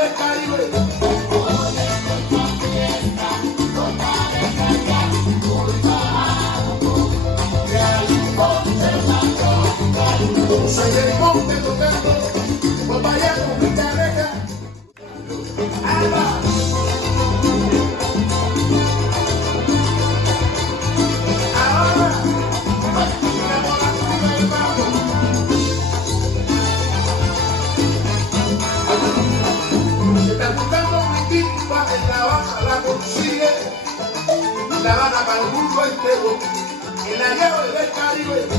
del Caribe. Soy del monte tocando, pues vaya con mi carrera. Ahora, se está buscando mi tipa, en La Baja la consigue, La Baja para el mundo entero, en la llave del Caribe.